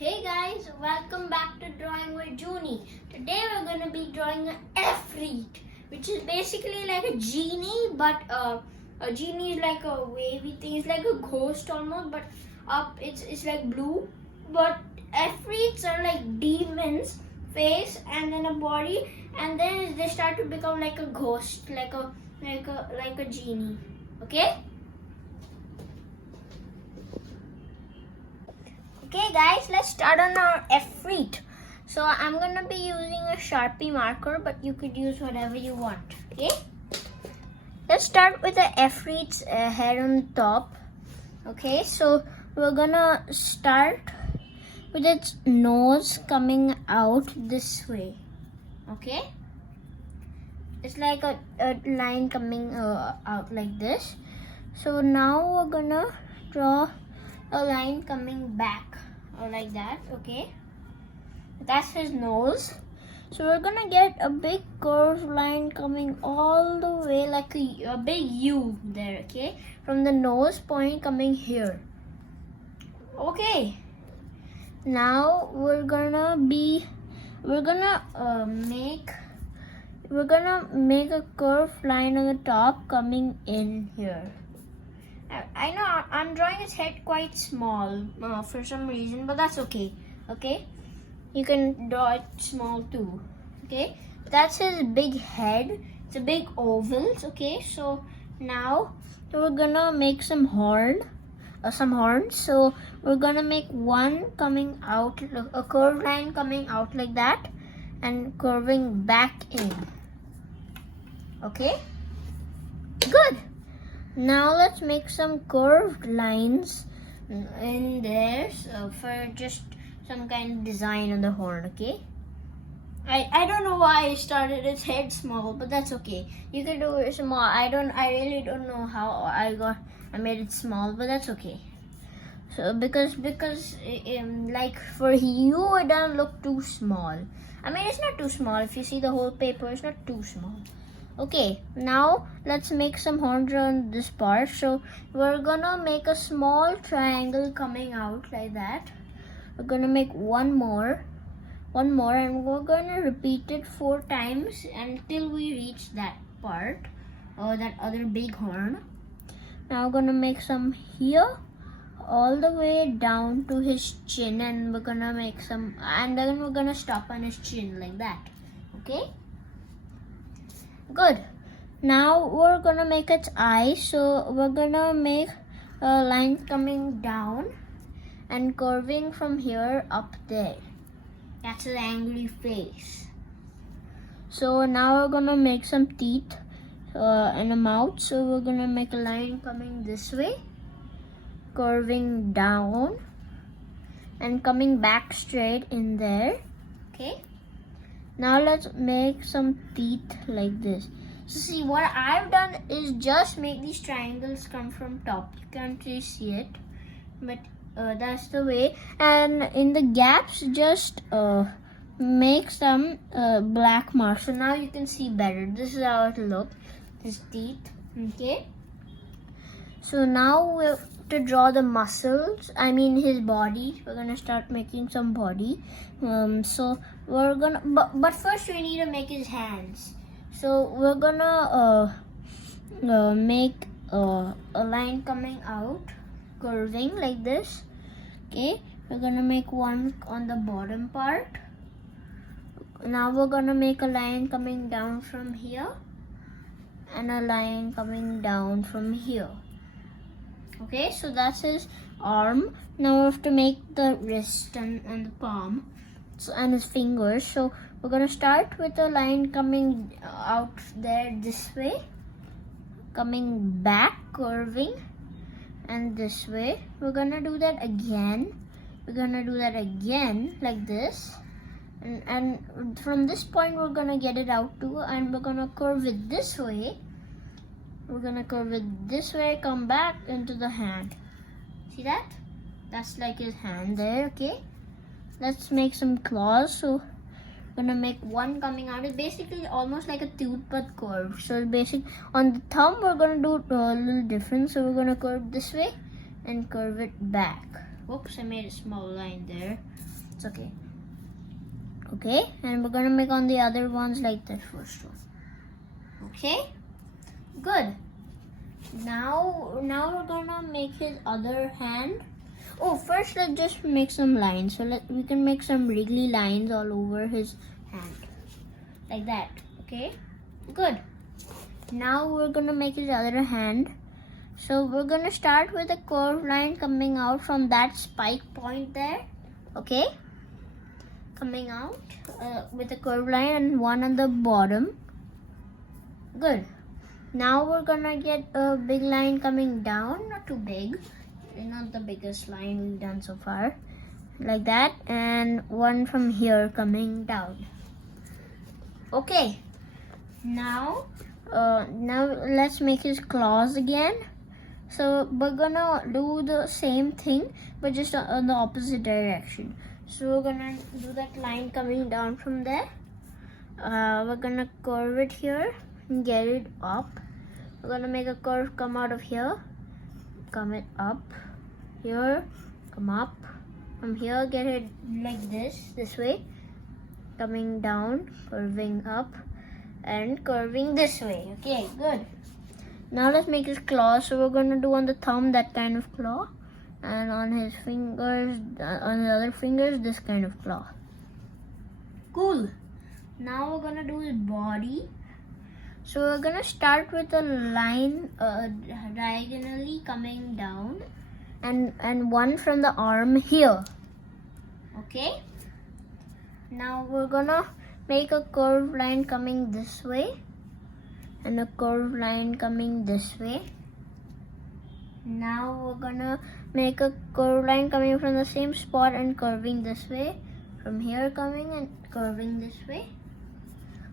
Hey guys, welcome back to Drawing with Juni. Today we're going to be drawing an Efreet, which is basically like a genie, but a genie is like a wavy thing. It's like a ghost almost, but up it's like blue. But Efreets are like demons, face and then a body, and then they start to become like a ghost, like a genie. Okay? Okay guys, let's start on our Efreet. So I'm gonna be using a Sharpie marker, but you could use whatever you want. Okay? Let's start with the Efreet's head on the top. Okay, so we're gonna start with its nose coming out this way. Okay? It's like a line coming out like this. So now we're gonna draw a line coming back or like that. Okay, that's his nose. So we're gonna get a big curved line coming all the way like a big U there. Okay, from the nose point coming here. Okay, now we're gonna make a curved line on the top coming in here. I know I'm drawing his head quite small for some reason, but that's okay. Okay, you can draw it small too. Okay, that's his big head. It's a big ovals. Okay, so now we're gonna make some horns. So we're gonna make one coming out, a curved line coming out like that, and curving back in. Okay, good. Now let's make some curved lines in there for just some kind of design on the horn. Okay, I don't know why I started its head small, but that's okay. You can do it small. I really don't know how I made it small, but that's okay. So because like for you it doesn't look too small. I mean, it's not too small. If you see the whole paper, it's not too small. Okay, now let's make some horns on this part. So we're gonna make a small triangle coming out like that. We're gonna make one more, and we're gonna repeat it 4 times until we reach that part, or that other big horn. Now we're gonna make some here, all the way down to his chin, and we're gonna make some, and then we're gonna stop on his chin like that. Okay? Good. Now we're gonna make its eyes. So we're gonna make a line coming down and curving from here up there. That's an angry face. So now we're gonna make some teeth and a mouth. So we're gonna make a line coming this way, curving down and coming back straight in there. Okay. Now let's make some teeth like this. So see, what I've done is just make these triangles come from top. You can't really see it, but that's the way. And in the gaps, just make some black marks. So now you can see better. This is how it looks. His teeth. Okay. So now we have to draw the muscles. I mean his body. We're gonna start making some body. So we're gonna, but first we need to make his hands. So we're gonna make a line coming out, curving like this. Okay, we're gonna make one on the bottom part. Now we're gonna make a line coming down from here, and a line coming down from here. Okay, so that's his arm. Now we have to make the wrist and the palm, and his fingers. So we're gonna start with a line coming out there this way, coming back, curving, and this way. We're gonna do that again. We're gonna do that again like this, and from this point we're gonna get it out too, and we're gonna curve it this way. We're gonna curve it this way, come back into the hand. See that? That's like his hand there. Okay, let's make some claws. So we're gonna make one coming out. It's basically almost like a tooth but curved. So on the thumb we're gonna do a little different. So we're gonna curve this way and curve it back. Whoops, I made a small line there. It's okay. Okay, and we're gonna make on the other ones like that first one. Okay, good. Now we're gonna make his other hand. Oh, first let's just make some lines. So we can make some wriggly lines all over his hand, like that. Okay, good. Now we're gonna make his other hand. So we're gonna start with a curved line coming out from that spike point there. Okay, coming out with a curved line and one on the bottom. Good. Now we're gonna get a big line coming down, not too big, not the biggest line we've done so far, like that, and one from here coming down. Okay. Now let's make his claws again. So we're gonna do the same thing but just on the opposite direction. So we're gonna do that line coming down from there. We're gonna curve it here and get it up. We're gonna make a curve come out of here, come it up here, come up from here, get it like this way, coming down, curving up and curving this way. Okay, good. Now let's make his claws. So we're gonna do on the thumb that kind of claw, and on his fingers, on the other fingers, this kind of claw. Cool. Now we're gonna do his body. So we're gonna start with a line diagonally coming down, and one from the arm here. Okay. Now we're gonna make a curved line coming this way and a curved line coming this way. Now we're gonna make a curved line coming from the same spot and curving this way, from here coming and curving this way.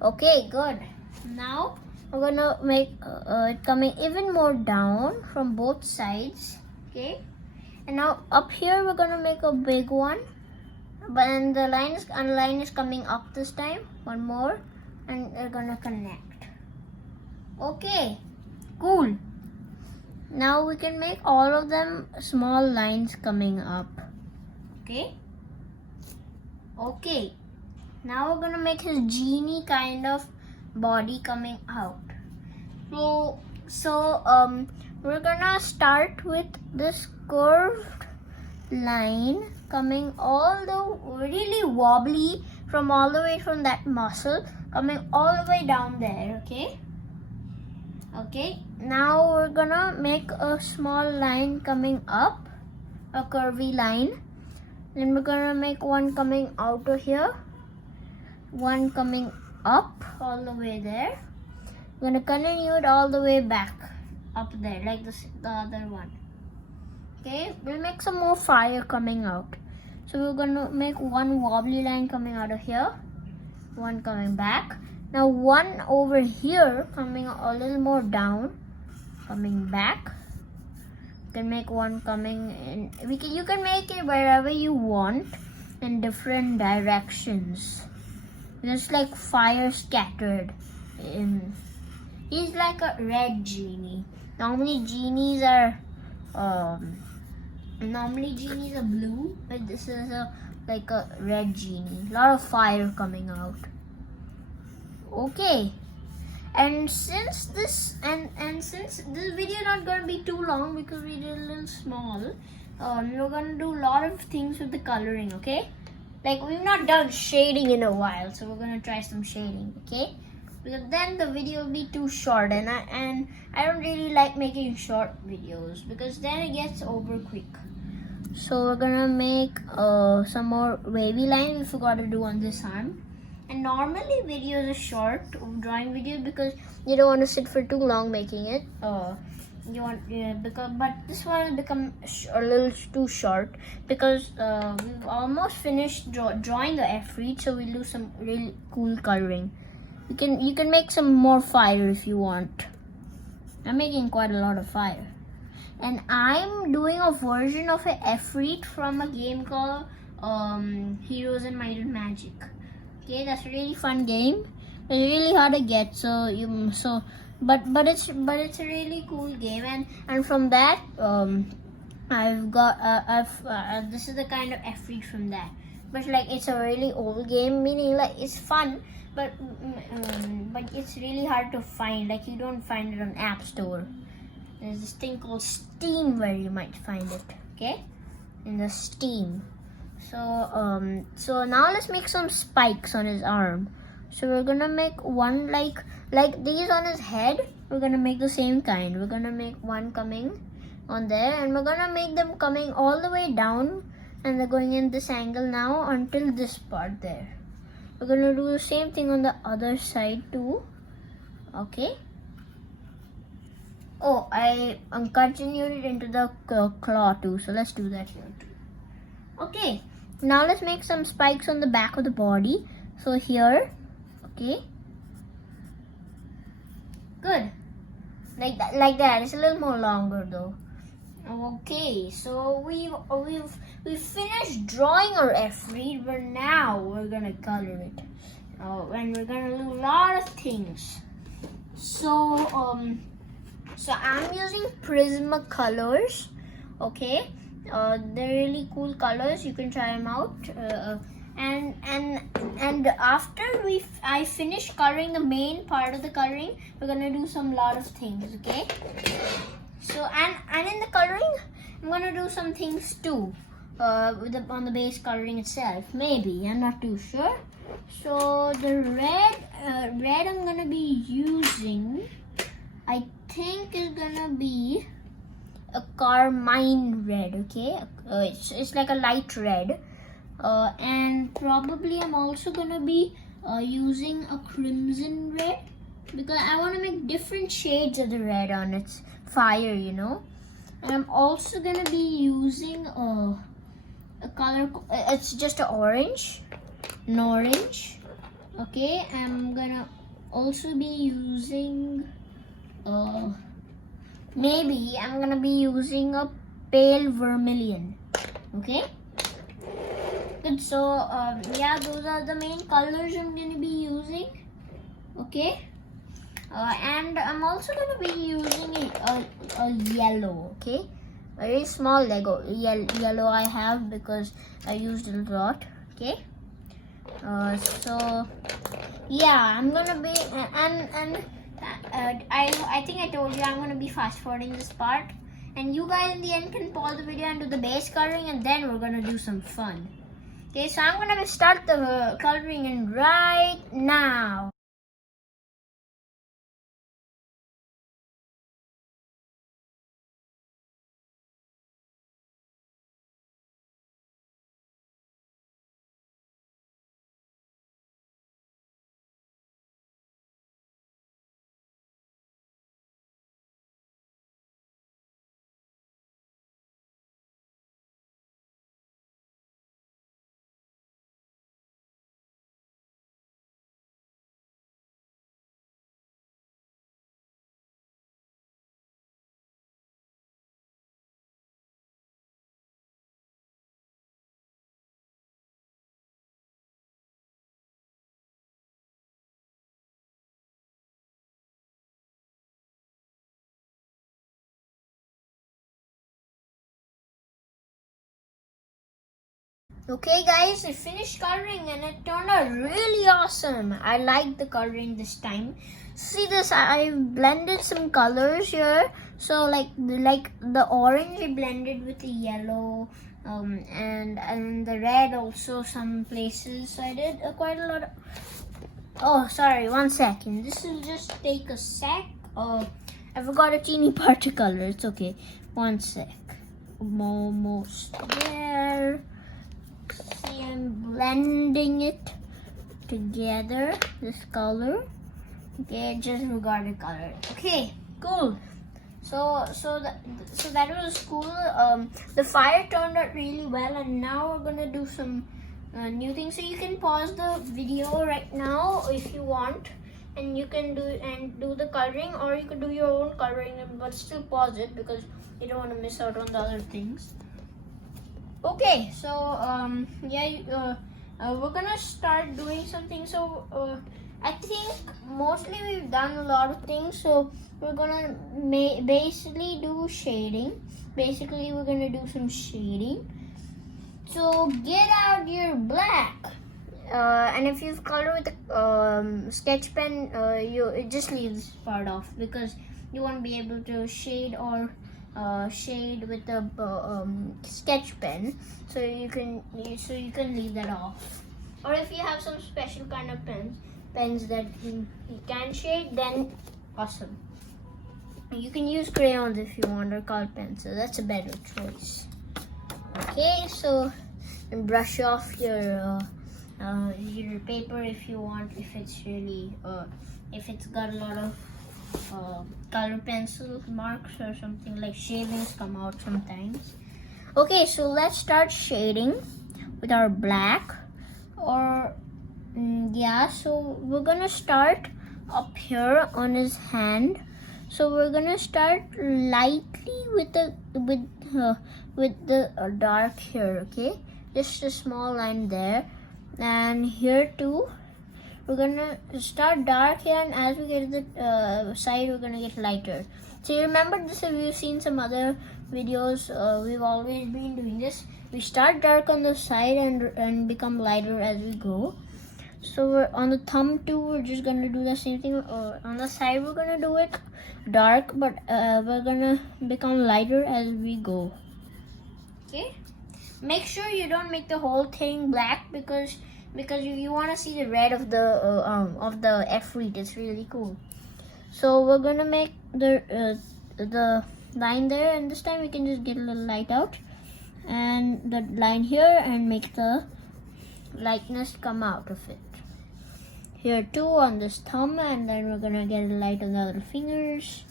Okay, good. Now we're gonna make it coming even more down from both sides. Okay, and now up here we're gonna make a big one, but then the line is coming up this time. One more, and they're gonna connect. Okay, cool. Now we can make all of them small lines coming up. Okay. Okay. Now we're gonna make his genie kind of body coming out. So we're gonna start with this curved line coming all the really wobbly from all the way from that muscle coming all the way down there. Okay. Okay, now we're gonna make a small line coming up, a curvy line. Then we're gonna make one coming out of here, one coming up all the way there. We're gonna continue it all the way back up there like this, the other one. Okay, we'll make some more fire coming out. So we're gonna make one wobbly line coming out of here, one coming back. Now one over here coming a little more down, coming back. You can make one coming in. You can make it wherever you want in different directions. Just like fire scattered. He's like a red genie. Normally genies are blue, but this is like a red genie. A lot of fire coming out. Okay, and since this video is not going to be too long because we did a little small, we're going to do a lot of things with the coloring. Okay, like we've not done shading in a while, so we're going to try some shading. Okay, because then the video will be too short, and I don't really like making short videos because then it gets over quick. So we're gonna make some more wavy lines we forgot to do on this arm. And normally videos are short, drawing videos, because you don't want to sit for too long making it. But this one will become a little too short because we've almost finished drawing the Efreet, so we'll do some really cool coloring. You can make some more fire if you want. I'm making quite a lot of fire, and I'm doing a version of an Efreet from a game called Heroes and Might and Magic. Okay, that's a really fun game. It's really hard to get, but it's a really cool game, and from that I've got this is the kind of Efreet from that, but like it's a really old game, meaning like it's fun, but it's really hard to find. Like you don't find it on App Store. There's this thing called Steam where you might find it. Okay, in the Steam. So now let's make some spikes on his arm. So we're gonna make one like these on his head. We're gonna make the same kind. We're gonna make one coming on there, and we're gonna make them coming all the way down, and they're going in this angle now until this part there. We're gonna do the same thing on the other side too. Okay. Oh, I continued it into the claw too, so let's do that here too. Okay, now let's make some spikes on the back of the body. So here, okay, good, like that. It's a little more longer though. Okay, so we've finished drawing our Efreet, but now we're gonna color it, and we're gonna do a lot of things. So I'm using Prismacolors. Okay, they're really cool colors. You can try them out. And after I finish coloring the main part of the coloring, we're gonna do some lot of things. Okay. So and in the coloring, I'm gonna do some things too, on the base coloring itself. Maybe, I'm not too sure. So the red I'm gonna be using, I think is gonna be a carmine red. Okay, it's like a light red, and probably I'm also gonna be using a crimson red, because I want to make different shades of the red on its fire, you know. And I'm also gonna be using a color, it's just an orange. Okay, I'm gonna also be using maybe I'm gonna be using a pale vermilion. Okay, good. So yeah, those are the main colors I'm gonna be using. Okay. And I'm also going to be using a yellow, okay? Very small Lego yellow I have because I used it a lot, okay? So yeah, I'm gonna be and I think I told you I'm gonna be fast forwarding this part, and you guys in the end can pause the video and do the base coloring, and then we're gonna do some fun. Okay, so I'm gonna start the coloring in right now. Okay guys, I finished coloring and it turned out really awesome. I like the coloring this time. See this, I blended some colors here. So like the orange I blended with the yellow, and the red also some places. So I did quite a lot of... Oh, sorry, 1 second. This will just take a sec. I forgot a teeny part to color. It's okay. 1 sec. Almost there. See, I'm blending it together, this color. Okay, just regarded color. Okay, cool. So that was cool. The fire turned out really well, and now we're gonna do some new things. So you can pause the video right now if you want, and you can do the coloring, or you could do your own coloring, but still pause it because you don't want to miss out on the other things. Okay, so yeah, we're gonna start doing something. So I think mostly we've done a lot of things, so we're gonna basically do shading. Basically, we're gonna do some shading. So get out your black, and if you've colored with a sketch pen, you just leave this part off because you won't be able to shade or shade with the sketch pen. So you can leave that off. Or if you have some special kind of pens that you can shade, then awesome. You can use crayons if you want, or colored pencil. That's a better choice. Okay, so and brush off your paper if you want. If it's really if it's got a lot of color pencil marks or something, like shavings come out sometimes. Okay, so let's start shading with our black. Or yeah, so we're gonna start up here on his hand. So we're gonna start lightly with the dark here. Okay, just a small line there, and here too. We're gonna start dark here, and as we get to the side, we're gonna get lighter. So you remember this if you've seen some other videos. We've always been doing this. We start dark on the side and become lighter as we go. So we're on the thumb too. We're just gonna do the same thing. On the side, we're gonna do it dark, but we're gonna become lighter as we go. Okay. Make sure you don't make the whole thing black because you want to see the red of the Efreet. It's really cool. So we're gonna make the line there, and this time we can just get a little light out, and the line here, and make the lightness come out of it. Here too on this thumb, and then we're gonna get a light on the other fingers.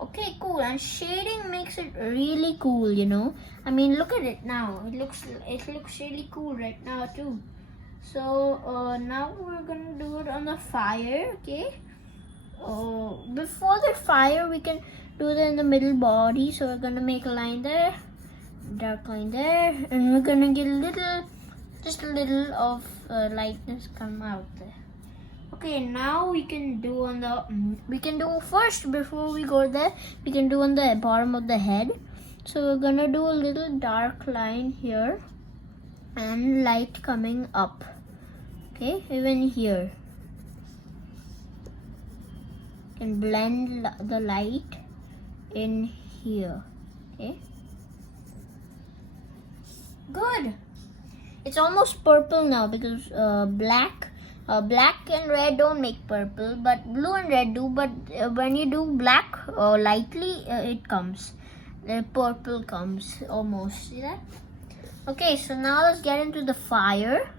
Okay, cool. And shading makes it really cool, you know. I mean, look at it now. It looks really cool right now too. So now we're gonna do it on the fire. Okay. Before the fire, we can do it in the middle body. So we're gonna make a line there, dark line there, and we're gonna get just a little of lightness come out there. Okay, now we can do on the first, before we go there, we can do on the bottom of the head. So we're gonna do a little dark line here and light coming up. Okay, even here. You can blend the light in here. Okay. Good. It's almost purple now because black and red don't make purple, but blue and red do. But when you do black lightly, it comes. The purple comes almost. See that? Okay, so now let's get into the fire.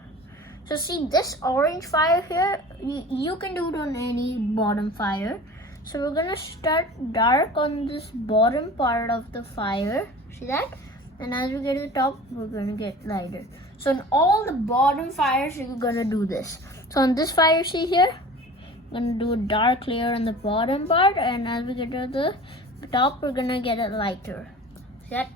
So see this orange fire here, you can do it on any bottom fire. So we're gonna start dark on this bottom part of the fire. See that? And as we get to the top, we're gonna get lighter. So in all the bottom fires, you're gonna do this. So on this fire, see here, I'm gonna do a dark layer on the bottom part, and as we get to the top, we're gonna get it lighter. See that?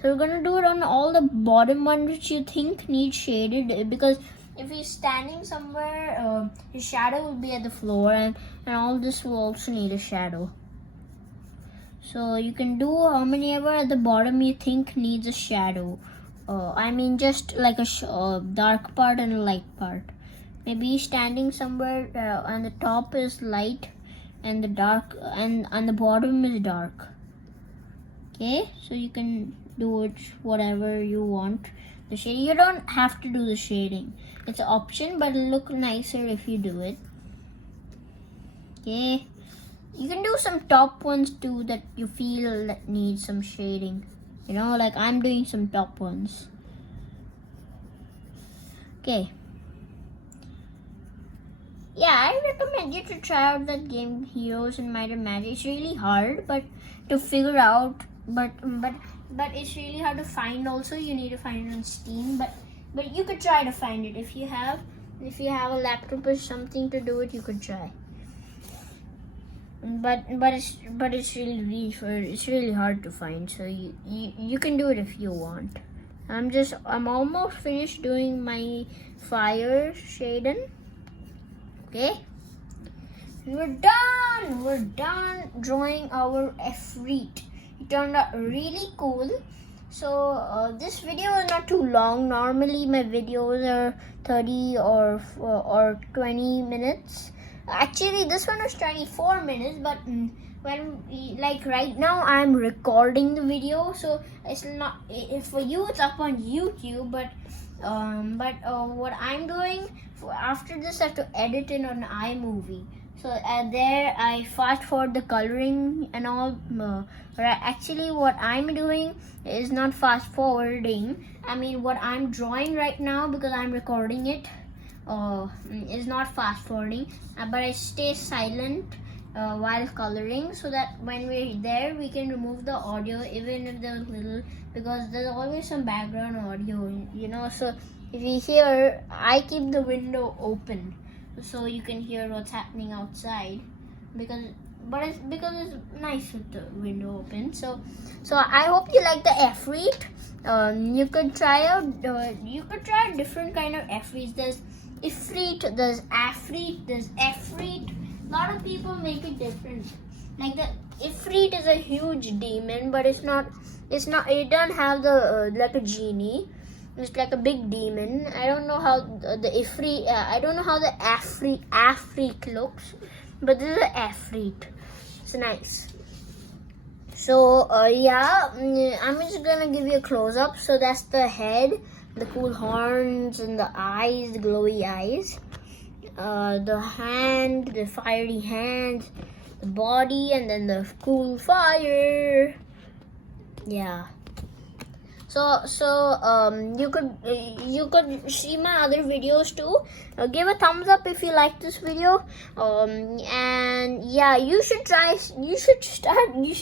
So we're gonna do it on all the bottom ones which you think need shaded, because if he's standing somewhere, his shadow will be at the floor, and all this will also need a shadow. So you can do how many ever at the bottom you think needs a shadow. I mean just like a dark part and a light part. Maybe he's standing somewhere and the top is light and the dark and on the bottom is dark. Okay, so you can do it whatever you want. The shade, you don't have to do the shading. It's an option, but it'll look nicer if you do it. Okay. You can do some top ones too that you feel that need some shading. You know, like I'm doing some top ones. Okay. Yeah, I recommend you to try out that game Heroes in Might and Magic. It's really hard, but to figure out, but it's really hard to find. Also, you need to find it on Steam. But you could try to find it if you have a laptop or something to do it. You could try. But it's really hard to find. So you can do it if you want. I'm almost finished doing my fire shading. Okay, we're done drawing our Efreet. It turned out really cool. So this video is not too long. Normally my videos are 30 or 20 minutes. Actually this one was 24 minutes, but like right now I'm recording the video, so it's not, for you it's up on YouTube, but what I'm doing after this, I have to edit it on iMovie. So there I fast forward the coloring and all. But actually what I'm doing is not fast forwarding. I mean what I'm drawing right now, because I'm recording it, is not fast forwarding. But I stay silent while coloring, so that when we're there we can remove the audio, even if there's little, because there's always some background audio, you know. So if you hear, I keep the window open so you can hear what's happening outside, because it's nice with the window open. So I hope you like the Efreet. You could try a different kind of Efreet. There's Efreet, there's Efreet, there's Efreet. A lot of people make it different. Like the Efreet is a huge demon, but it doesn't have the like a genie. It's like a big demon. I don't know how the Efreet. I don't know how the Efreet looks, but this is an Efreet. It's nice. So yeah, I'm just gonna give you a close up. So that's the head, the cool horns, and the eyes, the glowy eyes. The hand, the fiery hand, the body, and then the cool fire. Yeah. So you could see my other videos too. Give a thumbs up if you like this video. And yeah, you should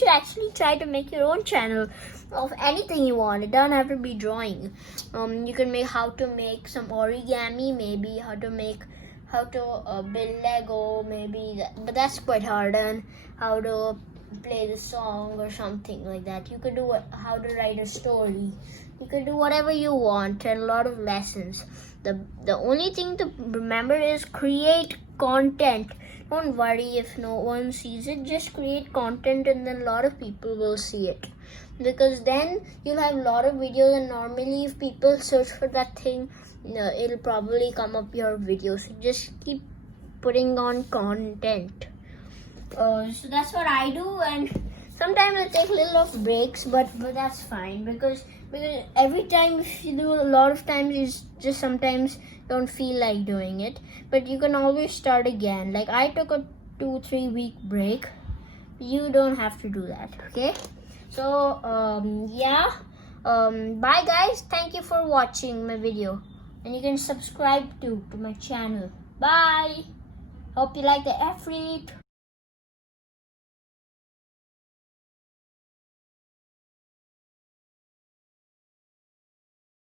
actually try to make your own channel of anything you want. It doesn't have to be drawing. You can make how to make some origami, maybe how to build Lego, maybe, but that's quite hard. And how to play the song or something like that. You could do how to write a story. You could do whatever you want, and a lot of lessons. The only thing to remember is create content. Don't worry if no one sees it. Just create content, and then a lot of people will see it, because then you'll have a lot of videos, and normally if people search for that thing, it'll probably come up your video. So just keep putting on content. So that's what I do, and sometimes I take little of breaks, but that's fine, because every time if you do, a lot of times you just sometimes don't feel like doing it, but you can always start again. Like I took a 2-3 week break. You don't have to do that, okay? So yeah, bye guys. Thank you for watching my video, and you can subscribe to my channel. Bye. Hope you like the Efreet.